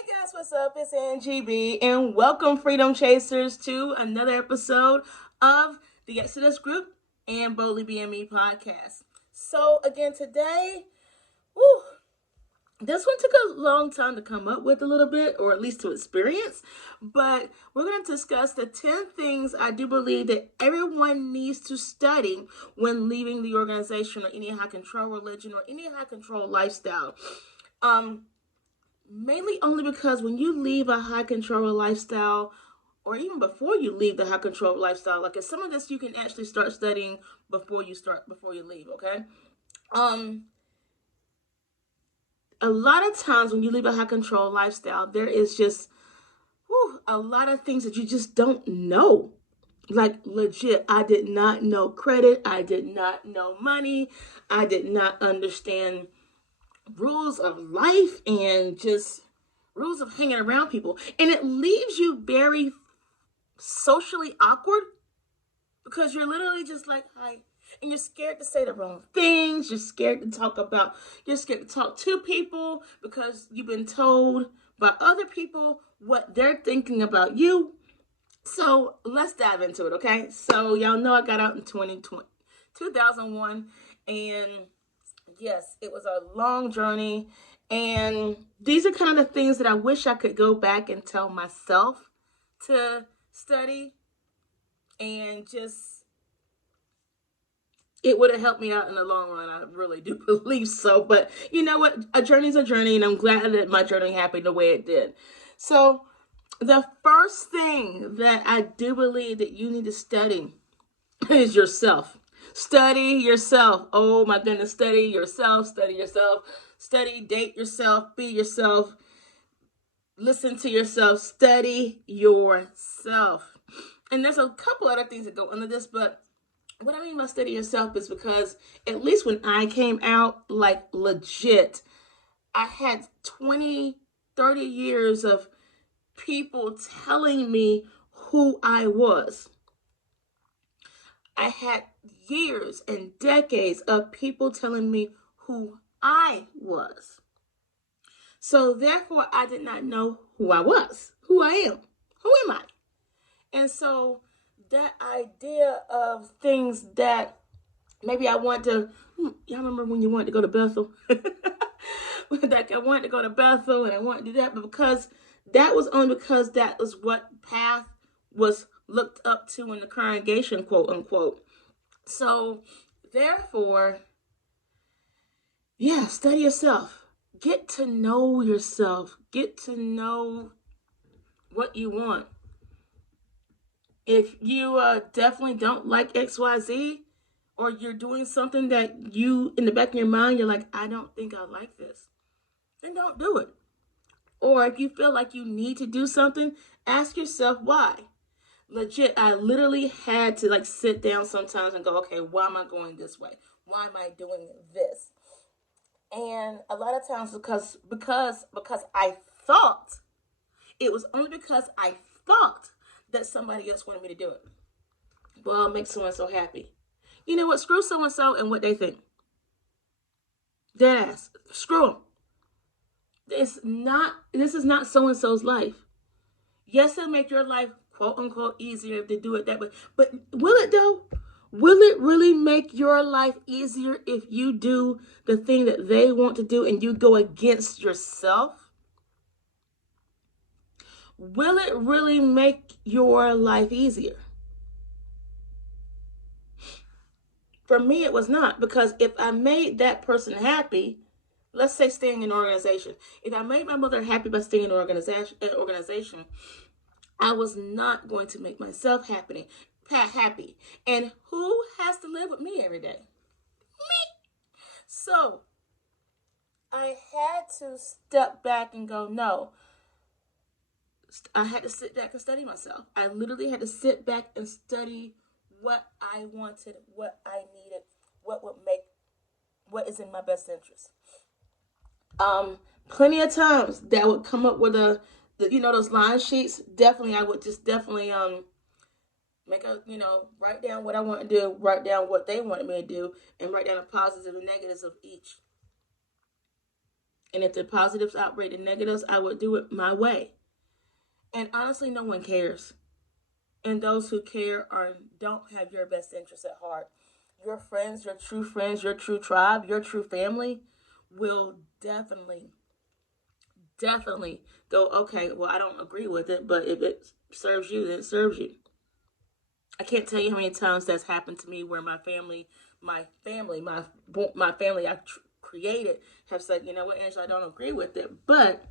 Hey guys, what's up? It's Angie B, and welcome, Freedom Chasers, to another episode of the Exodus Group and Boldly Being Me podcast. So, again, today, whew, this one took a long time to come up with a little bit, or at least to experience, but we're going to discuss the 10 things I do believe that everyone needs to study when leaving the organization or any high control religion or any high control lifestyle. Um, Mainly only because when you leave a high control lifestyle, or even before you leave the high control lifestyle, like some of this you can actually start studying before you leave, okay? Um, a lot of times when you leave a high control lifestyle, there is just a lot of things that you just don't know. Like legit, I did not know credit, I did not know money, I did not understand rules of life and just rules of hanging around people. And it leaves you very socially awkward because you're literally just like, hi. And you're scared to say the wrong things. You're scared to talk to people because you've been told by other people what they're thinking about you. So let's dive into it, okay? So y'all know I got out in 2001, and yes, it was a long journey. And these are kind of the things that I wish I could go back and tell myself to study, and just it would have helped me out in the long run. I really do believe so. But you know what? A journey's a journey, and I'm glad that my journey happened the way it did. So the first thing that I do believe that you need to study is yourself. Study yourself. Oh my goodness, study yourself, study yourself, study, date yourself, be yourself, listen to yourself, study yourself. And there's a couple other things that go under this, but what I mean by study yourself is because at least when I came out, like legit, I had 20, 30 years of people telling me who I was. I had years and decades of people telling me who I was. So therefore, I did not know who I was, who I am, who am I? And so that idea of things that maybe I want to, y'all remember when you wanted to go to Bethel? Like I wanted to go to Bethel and I wanted to do that, but because that was only because that was what path was looked up to in the congregation, quote unquote. So therefore, yeah, study yourself. Get to know yourself. Get to know what you want. If you definitely don't like XYZ, or you're doing something that you, in the back of your mind, you're like, I don't think I like this, then don't do it. Or if you feel like you need to do something, ask yourself why. Legit, I literally had to like sit down sometimes and go, okay, why am I going this way? Why am I doing this? And a lot of times because I thought it was only because I thought that somebody else wanted me to do it. Well, make so and so happy. You know what? Screw so and so and what they think. Dead ass. Screw them. This is not so and so's life. Yes, it'll make your life quote unquote easier if they do it that way. But will it though? Will it really make your life easier if you do the thing that they want to do and you go against yourself? Will it really make your life easier? For me, it was not, because if I made that person happy, let's say staying in an organization, if I made my mother happy by staying in an organization, I was not going to make myself happy. And who has to live with me every day? So I had to step back and go, no. I had to sit back and study myself. I literally had to sit back and study what I wanted, what I needed, what is in my best interest. Plenty of times that would come up with those line sheets. Definitely, I would just definitely make write down what I want to do, write down what they wanted me to do, and write down the positives and negatives of each. And if the positives outweigh the negatives, I would do it my way. And honestly, no one cares. And those who care don't have your best interests at heart. Your friends, your true tribe, your true family will definitely go, okay, well, I don't agree with it, but if it serves you, then it serves you. I can't tell you how many times that's happened to me where my family I created have said, you know what, Angela, I don't agree with it, but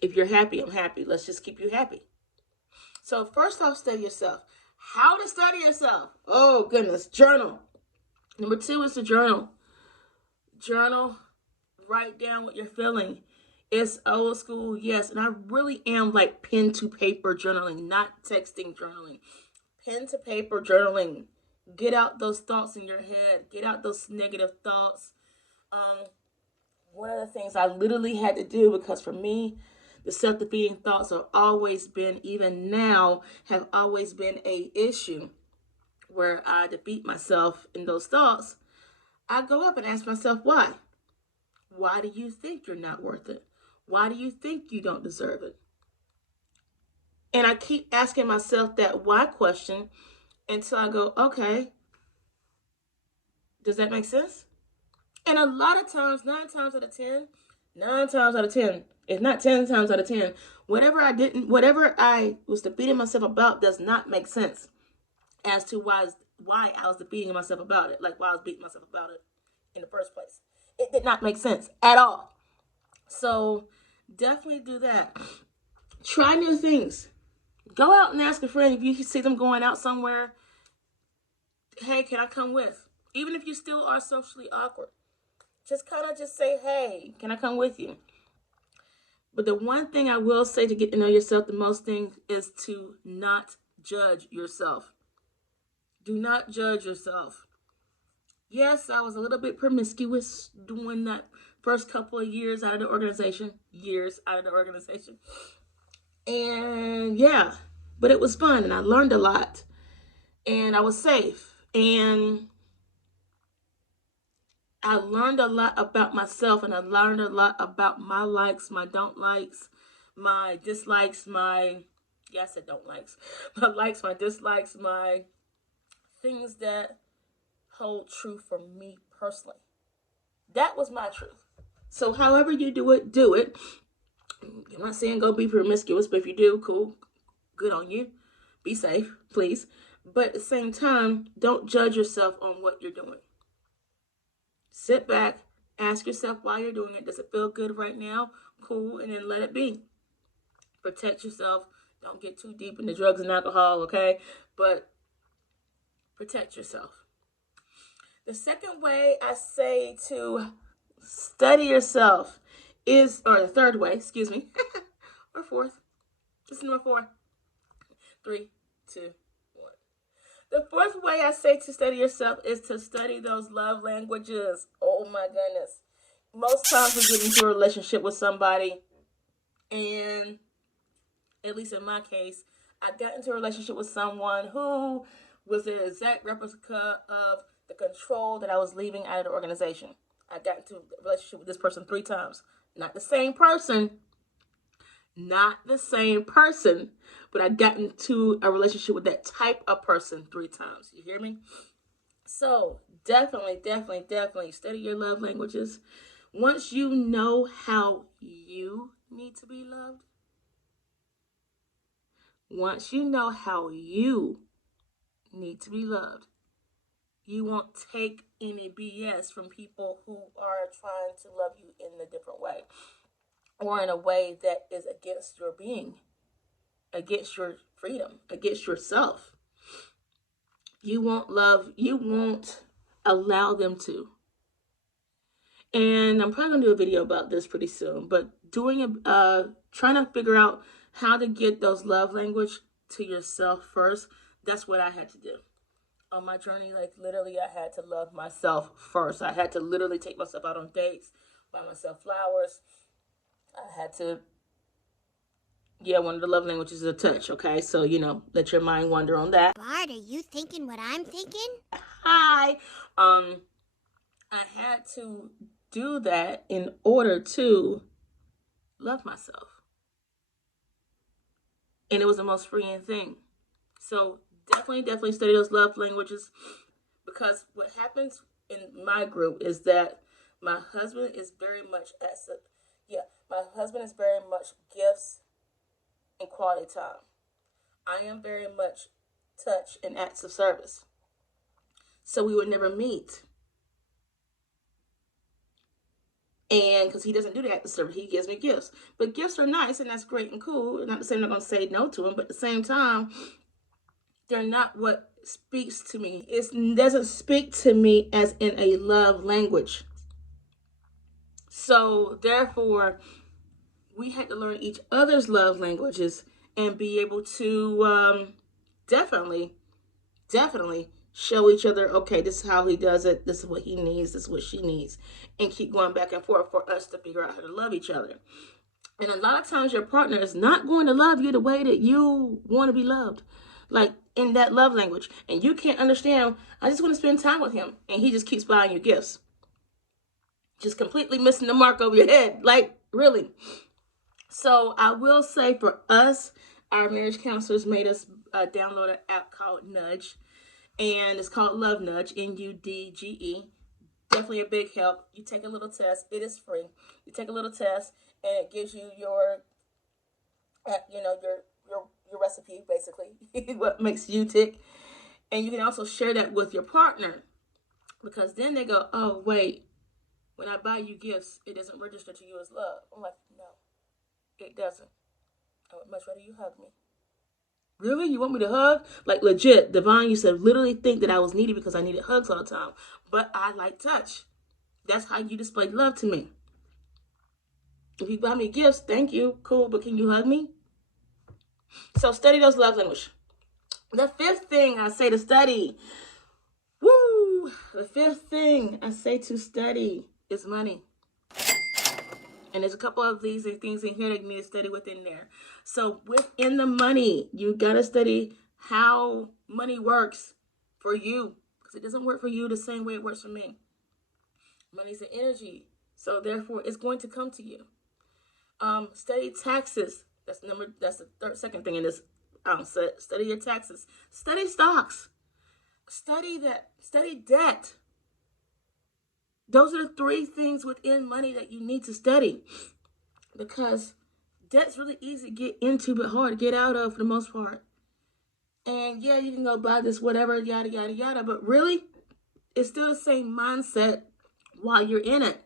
if you're happy, I'm happy. Let's just keep you happy. So first off, study yourself. How to study yourself? Oh, goodness. Journal. Number 2 is to journal. Journal. Write down what you're feeling. It's old school, yes. And I really am like pen to paper journaling, not texting journaling. Pen to paper journaling. Get out those thoughts in your head. Get out those negative thoughts. One of the things I literally had to do, because for me, the self-defeating thoughts have always been, even now, have always been a issue where I defeat myself in those thoughts. I go up and ask myself, why? Why do you think you're not worth it? Why do you think you don't deserve it? And I keep asking myself that why question until I go, okay, does that make sense? And a lot of times, 9 times out of 10, if not 10 times out of 10, whatever I was defeating myself about does not make sense as to why I was defeating myself about it, like why I was beating myself about it in the first place. It did not make sense at all. So definitely do that. Try new things. Go out and ask a friend if you see them going out somewhere. Hey, can I come with? Even if you still are socially awkward. Just kind of just say, hey, can I come with you? But the one thing I will say to get to know yourself the most thing is to not judge yourself. Do not judge yourself. Yes, I was a little bit promiscuous during that first couple of years out of the organization. And yeah, but it was fun and I learned a lot. And I was safe. And I learned a lot about myself, and I learned a lot about my likes, my don't likes, my dislikes, my likes, my dislikes, my things that hold true for me personally. That was my truth. So however you do it, do it. I'm not saying go be promiscuous, but if you do, cool, good on you. Be safe, please. But at the same time, don't judge yourself on what you're doing. Sit back, ask yourself why you're doing it. Does it feel good right now? Cool, and then let it be. Protect yourself. Don't get too deep into drugs and alcohol, okay? But protect yourself. The second way I say to study yourself is, or the third way, excuse me, or fourth, just number 4, 3, 2, 1. The fourth way I say to study yourself is to study those love languages. Oh my goodness. Most times we get into a relationship with somebody, and at least in my case, I got into a relationship with someone who was the exact replica of the control that I was leaving out of the organization. I got into a relationship with this person 3 times. Not the same person, but I got into a relationship with that type of person 3 times. You hear me? So definitely study your love languages. Once you know how you need to be loved, you won't take any BS from people who are trying to love you in a different way, or in a way that is against your being, against your freedom, against yourself. You won't allow them to. And I'm probably going to do a video about this pretty soon, but trying to figure out how to get those love language to yourself first. That's what I had to do. On my journey, like literally I had to love myself first. I had to literally take myself out on dates, buy myself flowers. I had to, one of the love languages is a touch, okay? So, let your mind wander on that. Bart, are you thinking what I'm thinking? Hi. I had to do that in order to love myself. And it was the most freeing thing. So definitely study those love languages, because what happens in my group is that my husband is very much my husband is very much gifts and quality time. I am very much touch and acts of service. So we would never meet. And because he doesn't do the act of service, he gives me gifts. But gifts are nice and that's great and cool. Not the same, I'm not going to say no to them, but at the same time, they're not what speaks to me. It doesn't speak to me as in a love language. So therefore, we had to learn each other's love languages and be able to definitely show each other, okay, this is how he does it, this is what he needs, this is what she needs, and keep going back and forth for us to figure out how to love each other. And a lot of times your partner is not going to love you the way that you want to be loved, like in that love language. And you can't understand, I just want to spend time with him, and he just keeps buying you gifts. Just completely missing the mark over your head, like really. So I will say for us, our marriage counselors made us download an app called Nudge, and it's called Love Nudge, Nudge. Definitely a big help. You take a little test. It is free. You take a little test, and it gives you your recipe, basically, what makes you tick. And you can also share that with your partner, because then they go, oh, wait, when I buy you gifts, it doesn't register to you as love. I'm like, no, it doesn't. I would much rather you hug me. Really? You want me to hug? Like legit, Devon used to literally think that I was needy because I needed hugs all the time. But I like touch. That's how you display love to me. If you buy me gifts, thank you, cool, but can you hug me? So study those love languages. The fifth thing I say to study, the fifth thing I say to study is money. And there's a couple of these things in here that you need to study within there. So within the money, you got to study how money works for you, because it doesn't work for you the same way it works for me. Money's an energy, so therefore it's going to come to you. Study taxes. That's the second thing in this. Study your taxes. Study stocks. Study debt. Those are the three things within money that you need to study, because debt's really easy to get into but hard to get out of for the most part. And yeah, you can go buy this whatever, yada, yada, yada, but really, it's still the same mindset while you're in it.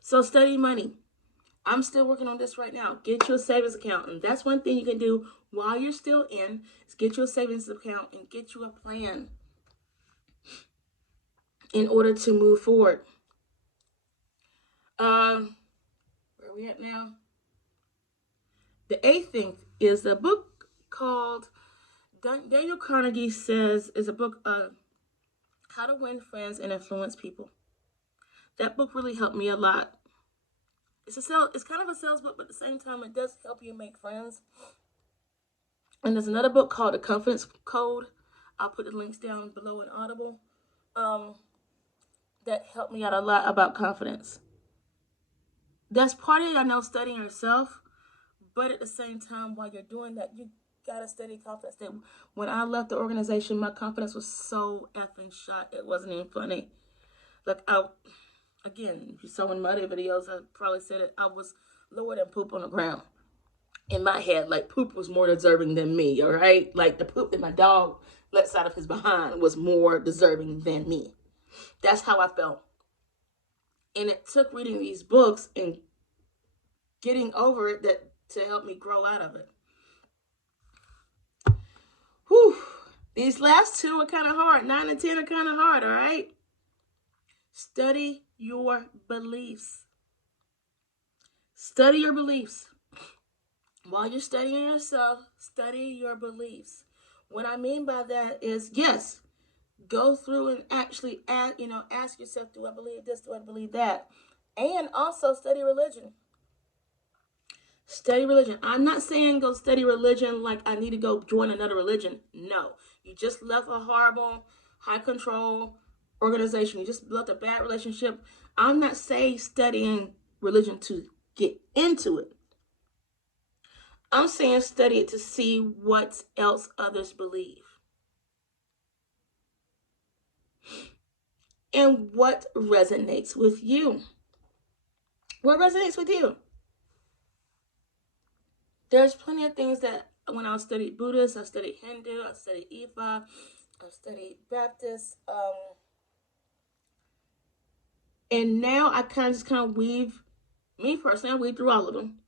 So study money. I'm still working on this right now. Get you a savings account. And that's one thing you can do while you're still in, is get you a savings account and get you a plan in order to move forward. Where are we at now? The eighth thing is a book called Daniel Carnegie says is a book How to Win Friends and Influence People. That book really helped me a lot. It's kind of a sales book, but at the same time, it does help you make friends. And there's another book called The Confidence Code. I'll put the links down below in Audible. That helped me out a lot about confidence. That's part of it, I know, studying yourself. But at the same time, while you're doing that, you gotta study confidence. That when I left the organization, my confidence was so effing shot. It wasn't even funny. Like again, if you saw in my other videos, I probably said it. I was lower than poop on the ground. In my head, like poop was more deserving than me. All right, like the poop that my dog lets out of his behind was more deserving than me. That's how I felt. And it took reading these books and getting over it to help me grow out of it. Whew. These last two are kind of hard. 9 and 10 are kind of hard, all right? Study your beliefs. Study your beliefs. While you're studying yourself, study your beliefs. What I mean by that is, yes, go through and actually ask yourself, do I believe this? Do I believe that? And also study religion. Study religion. I'm not saying go study religion like I need to go join another religion. No. You just left a horrible, high control, organization, you just built a bad relationship. I'm not saying studying religion to get into it. I'm saying study it to see what else others believe and what resonates with you. What resonates with you? There's plenty of things that when I studied Buddhist, I studied Hindu, I studied Ifa, I studied Baptist, and now I kind of weave. Me personally, I weave through all of them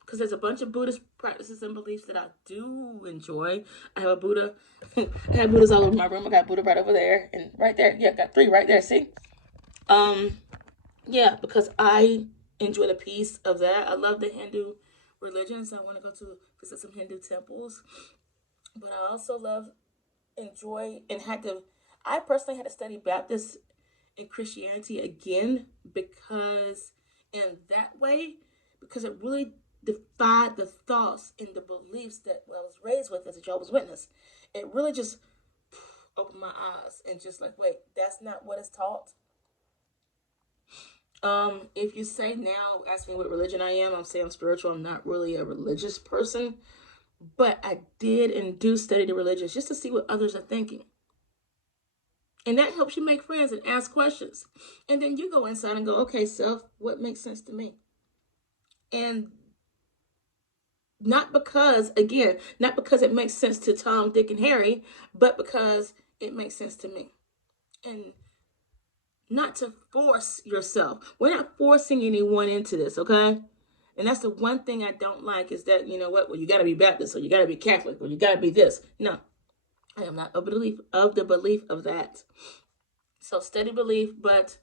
because there's a bunch of Buddhist practices and beliefs that I do enjoy. I have a Buddha. I have Buddhas all over my room. I got Buddha right over there and right there. Yeah, I got 3 right there. See, um, yeah, because I enjoy the peace of that. I love the Hindu religion, so I want to go to visit some Hindu temples. But I also enjoy, and had to. I personally had to study Baptist and Christianity again because, in that way, because it really defied the thoughts and the beliefs that I was raised with as a Jehovah's Witness. It really just opened my eyes and just like, wait, that's not what is taught. If you say now, ask me what religion I am, I'm saying I'm spiritual. I'm not really a religious person, but I did and do study the religions just to see what others are thinking. And that helps you make friends and ask questions. And then you go inside and go, okay, self, what makes sense to me? And not because it makes sense to Tom, Dick, and Harry, but because it makes sense to me. And not to force yourself. We're not forcing anyone into this, okay? And that's the one thing I don't like is that, you know what, well, you got to be Baptist or you got to be Catholic or you got to be this. No, I am not of the belief of that. So study belief, but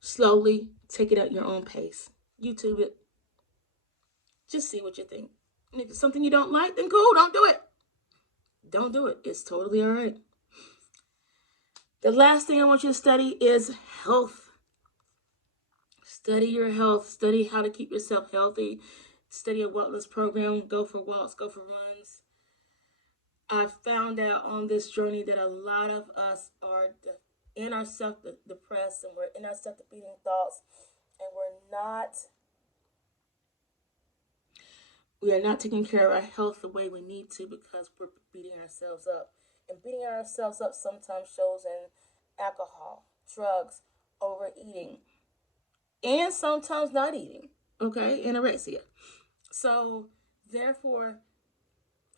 slowly take it at your own pace. YouTube it. Just see what you think. And if it's something you don't like, then cool, don't do it. Don't do it. It's totally all right. The last thing I want you to study is health. Study your health. Study how to keep yourself healthy. Study a wellness program. Go for walks. Go for runs. I found out on this journey that a lot of us are in ourselves depressed and we're in our self-defeating thoughts and we are not taking care of our health the way we need to because we're beating ourselves up. And beating ourselves up sometimes shows in alcohol, drugs, overeating, and sometimes not eating. Okay, anorexia. So, therefore,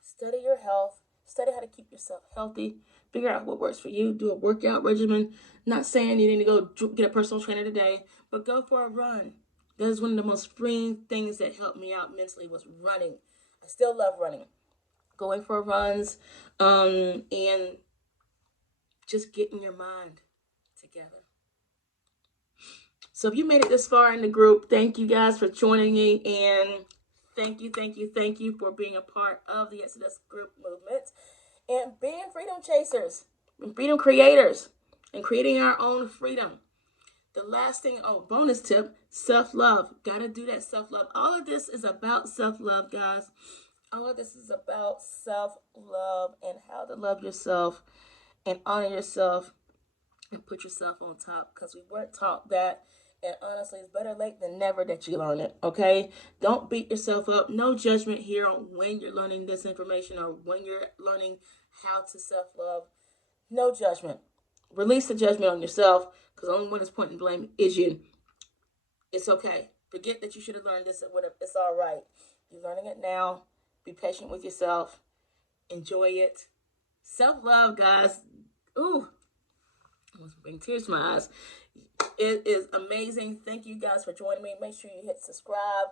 study your health, study how to keep yourself healthy, figure out what works for you, do a workout regimen. Not saying you need to go get a personal trainer today, but go for a run. That is one of the most freeing things that helped me out mentally was running. I still love running. Going for runs, and just getting your mind together. So if you made it this far in the group, thank you guys for joining me, and thank you for being a part of the Exodus group movement and being freedom chasers and freedom creators and creating our own freedom. The last thing, bonus tip, self-love. Gotta do that self-love. All of this is about self-love, guys. All of this is about self-love and how to love yourself and honor yourself and put yourself on top because we weren't taught that. And honestly, it's better late than never that you learn it, okay? Don't beat yourself up. No judgment here on when you're learning this information or when you're learning how to self-love. No judgment. Release the judgment on yourself because the only one that's pointing blame is you. It's okay. Forget that you should have learned this or whatever. It's all right. You're learning it now. Be patient with yourself. Enjoy it. Self-love, guys. Ooh. I almost bring tears to my eyes. It is amazing. Thank you guys for joining me. Make sure you hit subscribe.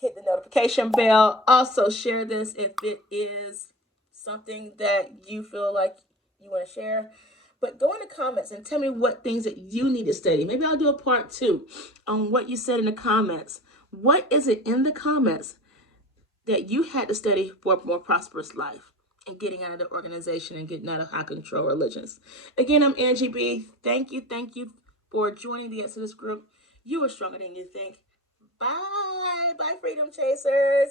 Hit the notification bell. Also share this if it is something that you feel like you want to share. But go in the comments and tell me what things that you need to study. Maybe I'll do a part 2 on what you said in the comments. What is it in the comments that you had to study for a more prosperous life and getting out of the organization and getting out of high control religions? Again, I'm Angie B. Thank you for joining the Exodus group. You are stronger than you think. Bye. Bye, Freedom Chasers.